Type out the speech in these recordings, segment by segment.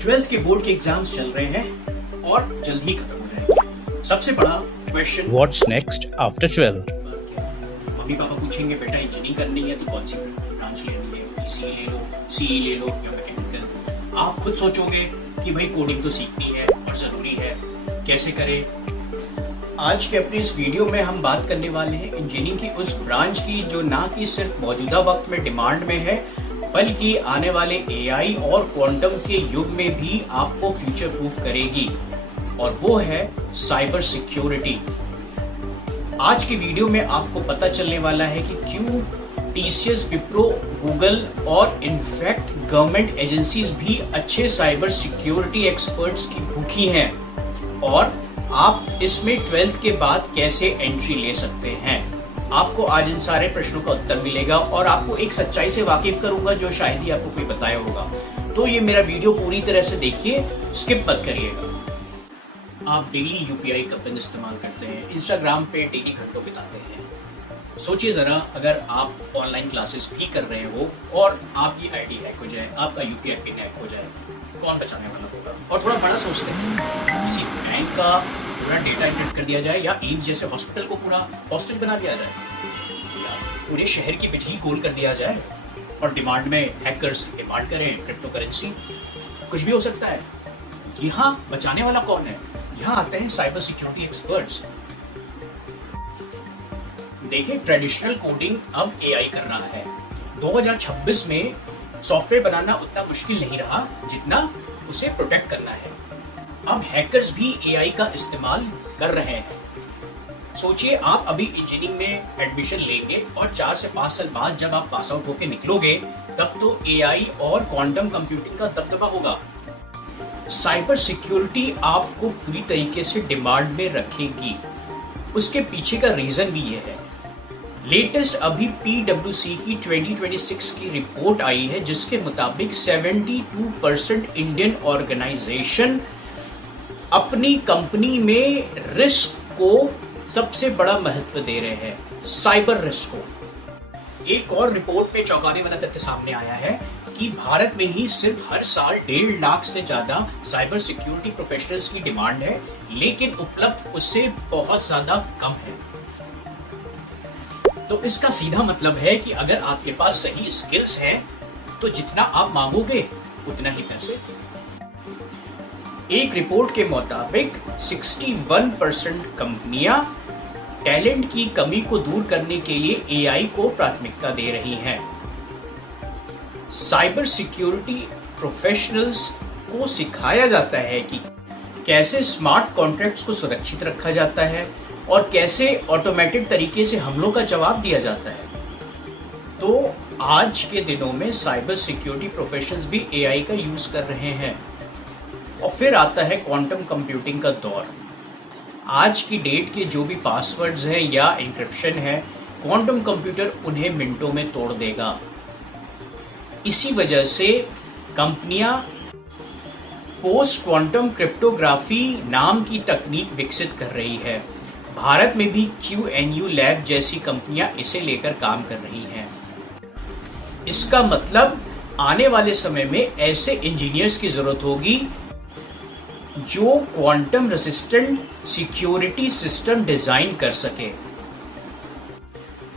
Twelfth के board के exams चल रहे हैं और जल्द ही खत्म हो जाएंगे। सबसे बड़ा question What's next after 12? Mummy papa पूछेंगे बेटा इंजीनियरिंग करनी है तो कौन सी ब्रांच लेनी है, ईसीई ले लो, सीई ले लो या मैकेनिकल। आप खुद सोचोगे कि भाई कोडिंग तो सीखनी है और जरूरी है, कैसे करें। आज के अपने इस वीडियो में हम बात करने वाले हैं इंजीनियरिंग की उस ब्रांच की जो ना कि सिर्फ मौजूदा वक्त में डिमांड में है बल्कि आने वाले एआई और क्वांटम के युग में भी आपको फ्यूचर प्रूफ करेगी, और वो है साइबर सिक्योरिटी। आज की वीडियो में आपको पता चलने वाला है कि क्यों टीसीएस, विप्रो, गूगल और इनफैक्ट गवर्नमेंट एजेंसीज भी अच्छे साइबर सिक्योरिटी एक्सपर्ट्स की भूखी हैं, और आप इसमें 12th के बाद कैसे एंट्री ले सकते हैं। आपको आज इन सारे प्रश्नों का उत्तर मिलेगा और आपको एक सच्चाई से वाकिफ करूंगा जो शायद ही आपको कोई बताया होगा। तो ये मेरा वीडियो पूरी तरह से देखिए, स्किप मत करिएगा। आप डेली यूपीआई का पिन इस्तेमाल करते हैं, इंस्टाग्राम पे डेली घंटों बिताते हैं। सोचिए जरा, अगर आप ऑनलाइन क्लासेस भी कर रहे हो और आपकी आईडी हैक हो जाए, आपका यूपीआई पिन हैक हो जाए, कौन बचाने वाला होगा। और थोड़ा बड़ा सोचते हैं, किसी बैंक का पूरा डेटा इंटर कर दिया जाए, या एम्स जैसे हॉस्पिटल को पूरा हॉस्टेज बना दिया जाए, या पूरे शहर की बिजली गोल कर दिया जाए और डिमांड में हैकर्स डिमांड करें क्रिप्टो करेंसी। कुछ भी हो सकता है। यहाँ बचाने वाला कौन है? यहाँ आते हैं साइबर सिक्योरिटी एक्सपर्ट्स। देखिए, ट्रेडिशनल कोडिंग अब एआई कर रहा है। 2026 में सॉफ्टवेयर बनाना उतना मुश्किल नहीं रहा जितना उसे प्रोटेक्ट करना है। अब हैकर्स भी एआई का इस्तेमाल कर रहे हैं। सोचिए, आप अभी इंजीनियरिंग में एडमिशन लेंगे और 4 से 5 साल बाद जब आप पास आउट होकर निकलोगे तब तो एआई और क्वांटम कंप्यूटिंग का दबदबा होगा। साइबर सिक्योरिटी आपको पूरी तरीके से डिमांड में रखेगी। उसके पीछे का रीजन भी ये है। लेटेस्ट अभी PwC की 2026 की रिपोर्ट आई है जिसके मुताबिक 72% इंडियन ऑर्गेनाइजेशन अपनी कंपनी में रिस्क को सबसे बड़ा महत्व दे रहे हैं, साइबर रिस्क को। एक और रिपोर्ट में चौंकाने वाला तथ्य सामने आया है कि भारत में ही सिर्फ हर साल 1.5 लाख से ज्यादा साइबर सिक्योरिटी प्रोफेशनल्स की डिमांड है, लेकिन उपलब्ध उससे बहुत ज्यादा कम है। तो इसका सीधा मतलब है कि अगर आपके पास सही स्किल्स हैं तो जितना आप मांगोगे उतना ही पैसे। एक रिपोर्ट के मुताबिक 61% कंपनियां टैलेंट की कमी को दूर करने के लिए एआई को प्राथमिकता दे रही हैं। साइबर सिक्योरिटी प्रोफेशनल्स को सिखाया जाता है कि कैसे स्मार्ट कॉन्ट्रैक्ट्स को सुरक्षित रखा जाता है और कैसे ऑटोमेटेड तरीके से हमलों का जवाब दिया जाता है। तो आज के दिनों में साइबर सिक्योरिटी प्रोफेशनल्स भी एआई का यूज कर रहे हैं। और फिर आता है क्वांटम कंप्यूटिंग का दौर। आज की डेट के जो भी पासवर्ड्स हैं या एन्क्रिप्शन है, क्वांटम कंप्यूटर उन्हें मिनटों में तोड़ देगा। इसी वजह से कंपनियां पोस्ट क्वांटम क्रिप्टोग्राफी नाम की तकनीक विकसित कर रही है। भारत में भी QNU लैब जैसी कंपनियां इसे लेकर काम कर रही हैं। इसका मतलब आने वाले समय में ऐसे इंजीनियर्स की जरूरत होगी जो quantum resistant security system design कर सके।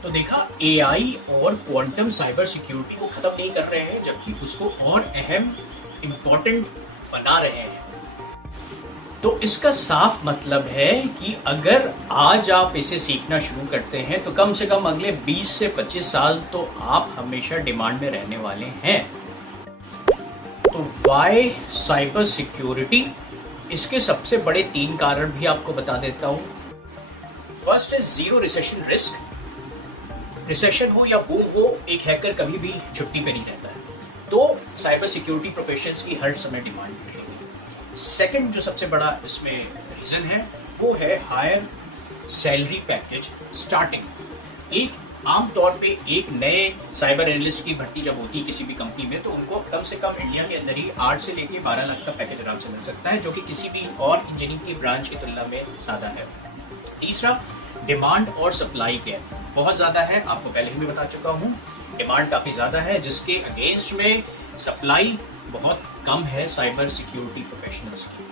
तो देखा, एआई और क्वांटम साइबर सिक्योरिटी को खत्म नहीं कर रहे हैं, जबकि उसको और अहम, इंपॉर्टेंट बना रहे हैं। तो इसका साफ मतलब है कि अगर आज आप इसे सीखना शुरू करते हैं तो कम से कम अगले 20 से 25 साल तो आप हमेशा डिमांड में रहने वाले हैं। तो वाई साइबर सिक्योरिटी? इसके सबसे बड़े 3 कारण भी आपको बता देता हूं। फर्स्ट है जीरो रिसेशन रिस्क। रिसेशन हो या बूम हो, एक हैकर कभी भी छुट्टी पे नहीं रहता है, तो साइबर सिक्योरिटी प्रोफेशनल्स की हर समय डिमांड रहेगी। सेकंड जो सबसे बड़ा इसमें रीजन है वो है हायर सैलरी पैकेज स्टार्टिंग। एक आमतौर पे एक नए साइबर एनालिस्ट की भर्ती जब होती है किसी भी कंपनी में, तो उनको कम से कम इंडिया के अंदर ही 8 से लेके 12 लाख का पैकेज आराम से मिल सकता है, जो कि किसी भी और इंजीनियरिंग की ब्रांच की तुलना में ज्यादा है। तीसरा, डिमांड और सप्लाई गैप बहुत ज्यादा है। आपको पहले ही मैं बता चुका हूँ, डिमांड काफी ज्यादा है जिसके अगेंस्ट में सप्लाई बहुत कम है साइबर सिक्योरिटी प्रोफेशनल्स की।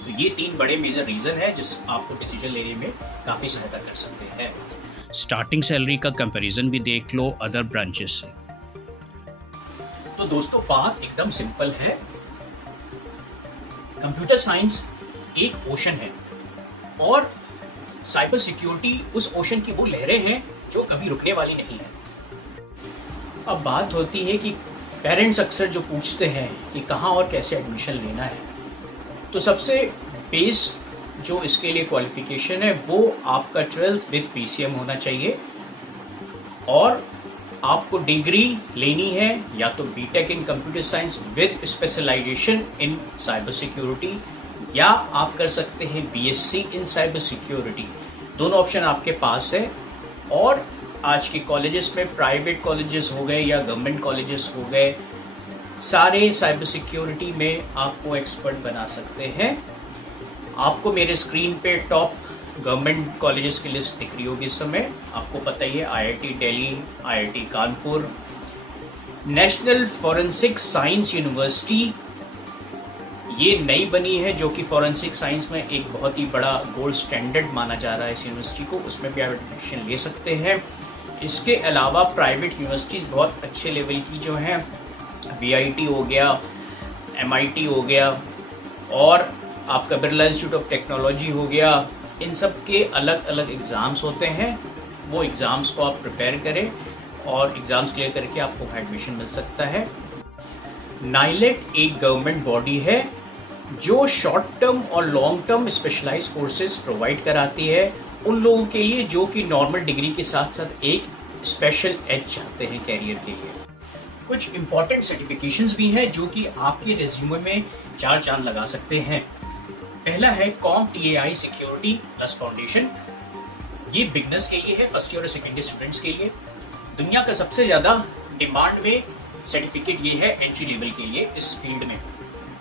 तो ये 3 बड़े मेजर रीजन है जिस आपको डिसीजन लेने में काफ़ी सहायता कर सकते हैं। स्टार्टिंग सैलरी का कंपैरिजन भी देख लो अदर ब्रांचेस से। तो दोस्तों बात एकदम सिंपल है, कंप्यूटर साइंस एक ओशन है और साइबर सिक्योरिटी उस ओशन की वो लहरें हैं जो कभी रुकने वाली नहीं है। अब बात होती है कि पेरेंट्स अक्सर जो पूछते हैं कि कहाँ और कैसे एडमिशन लेना है, तो सबसे बेस जो इसके लिए क्वालिफिकेशन है वो आपका 12th विद PCM होना चाहिए और आपको डिग्री लेनी है या तो BTech in computer science with specialisation in cyber security, या आप कर सकते हैं BSc इन साइबर सिक्योरिटी। दोनों ऑप्शन आपके पास है और आज के कॉलेजेस में प्राइवेट कॉलेजेस हो गए या गवर्नमेंट कॉलेजेस हो गए, सारे साइबर सिक्योरिटी में आपको एक्सपर्ट बना सकते हैं। आपको मेरे स्क्रीन पे टॉप गवर्नमेंट कॉलेजेस की लिस्ट दिख रही होगी इस समय। आपको पता ही है IIT Delhi, IIT Kanpur, national forensic science university ये नई बनी है जो कि फॉरेंसिक साइंस में एक बहुत ही बड़ा गोल्ड स्टैंडर्ड माना जा रहा है इस यूनिवर्सिटी को, उसमें भी आप एडमिशन ले सकते हैं। इसके अलावा प्राइवेट यूनिवर्सिटीज़ बहुत अच्छे लेवल की जो हैं, VIT हो गया, MIT हो गया और आपका बिरला इंस्टीट्यूट ऑफ टेक्नोलॉजी हो गया, इन सब के अलग अलग एग्ज़ाम्स होते हैं। वो एग्ज़ाम्स को आप प्रिपेयर करें और एग्ज़ाम्स क्लियर करके आपको एडमिशन मिल सकता है। नाइलेट एक गवर्नमेंट बॉडी है जो शॉर्ट टर्म और long term specialised courses provide कराती है उन लोगों के लिए जो कि नॉर्मल डिग्री के साथ साथ एक स्पेशल एज चाहते हैं कैरियर के लिए। कुछ इंपॉर्टेंट सर्टिफिकेशंस भी हैं जो कि आपके रिज्यूमे में 4 चांद लगा सकते हैं। पहला है CompTIA सिक्योरिटी प्लस फाउंडेशन। ये बिगनर्स के लिए है, फर्स्ट ईयर और सेकेंड ईयर स्टूडेंट्स के लिए। दुनिया का सबसे ज़्यादा डिमांड में सर्टिफिकेट ये है एंट्री लेवल के लिए इस फील्ड में।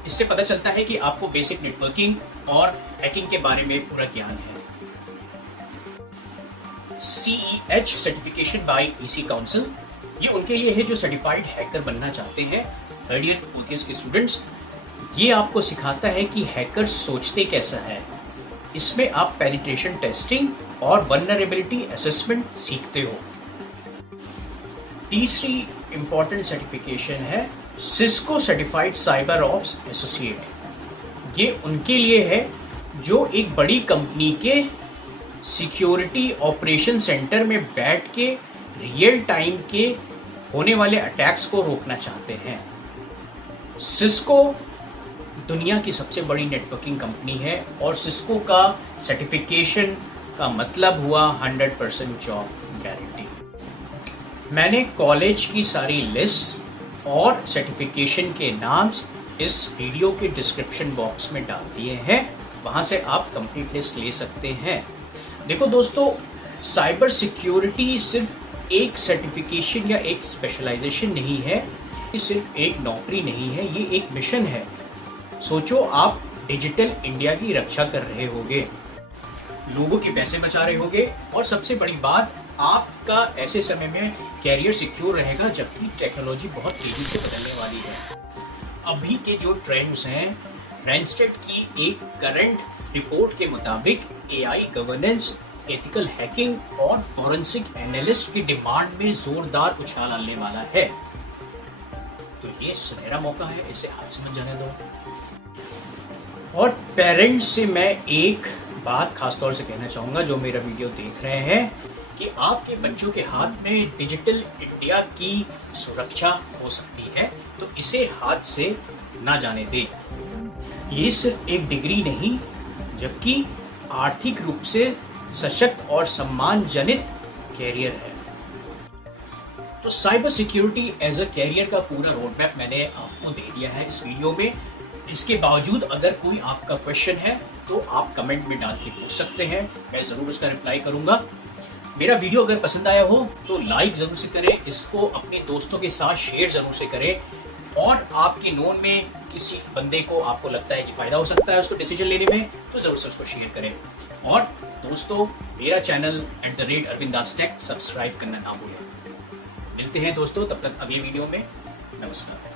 इससे पता चलता है कि आपको बेसिक नेटवर्किंग और हैकिंग के बारे में पूरा ज्ञान है। CEH certification by EC council, ये उनके लिए है जो सर्टिफाइड हैकर बनना चाहते हैं, 3rd ईयर 4th ईयर के स्टूडेंट्स। ये आपको सिखाता है कि हैकर सोचते कैसा है। इसमें आप पेनिट्रेशन टेस्टिंग और वल्नरेबिलिटी असेसमेंट सीखते हो। तीसरी इंपॉर्टेंट सर्टिफिकेशन है Cisco certified cyber ops associate. ये उनके लिए है जो एक बड़ी कंपनी के सिक्योरिटी ऑपरेशन सेंटर में बैठ के रियल टाइम के होने वाले अटैक्स को रोकना चाहते हैं। सिस्को दुनिया की सबसे बड़ी नेटवर्किंग कंपनी है और सिस्को का सर्टिफिकेशन का मतलब हुआ 100% जॉब गारंटी। मैंने कॉलेज की सारी लिस्ट और सर्टिफिकेशन के नाम्स इस वीडियो के डिस्क्रिप्शन बॉक्स में डाल दिए हैं, वहां से आप कंप्लीट लिस्ट ले सकते हैं। देखो दोस्तों, साइबर सिक्योरिटी सिर्फ एक सर्टिफिकेशन या एक स्पेशलाइजेशन नहीं है, ये सिर्फ एक नौकरी नहीं है, ये एक मिशन है। सोचो, आप डिजिटल इंडिया की रक्षा कर रहे होगे, लोगों के पैसे बचा रहे होगे और सबसे बड़ी बात, आपका ऐसे समय में कैरियर सिक्योर रहेगा जबकि टेक्नोलॉजी बहुत तेजी से बदलने वाली है। अभी के जो ट्रेंड्स हैं, रैंडस्टेड की एक करंट रिपोर्ट के मुताबिक AI गवर्नेंस, एथिकल हैकिंग और फॉरेंसिक एनालिस्ट की डिमांड में जोरदार उछाल आने वाला है। तो ये सुनहरा मौका है, इसे हाथ से मत जाने दो। और पेरेंट्स से मैं एक बात खासतौर से कहना चाहूँगा जो मेरा वीडियो देख रहे हैं, कि आपके बच्चों के हाथ में डिजिटल इंडिया की सुरक्षा हो सकती है, तो इसे हाथ से ना जाने दें। ये सिर्फ एक डिग्री नहीं, जबकि आर्थिक रूप से सशक्त और सम्मानजनित कैरियर है। तो cyber security as a career का पूरा रोड मैप मैंने आपको दे दिया है इस वीडियो में। इसके बावजूद अगर कोई आपका क्वेश्चन है तो आप कमेंट में डाल के पूछ सकते हैं, मैं ज़रूर उसका रिप्लाई करूंगा। मेरा वीडियो अगर पसंद आया हो तो लाइक ज़रूर से करें, इसको अपने दोस्तों के साथ शेयर ज़रूर से करें, और आपके नोन में किसी बंदे को आपको लगता है कि फ़ायदा हो सकता है उसको डिसीजन लेने में, तो ज़रूर से उसको शेयर करें। और दोस्तों, मेरा चैनल @ArvindDasTech सब्सक्राइब करना ना भूलें। मिलते हैं दोस्तों, तब तक अगले वीडियो में। नमस्कार।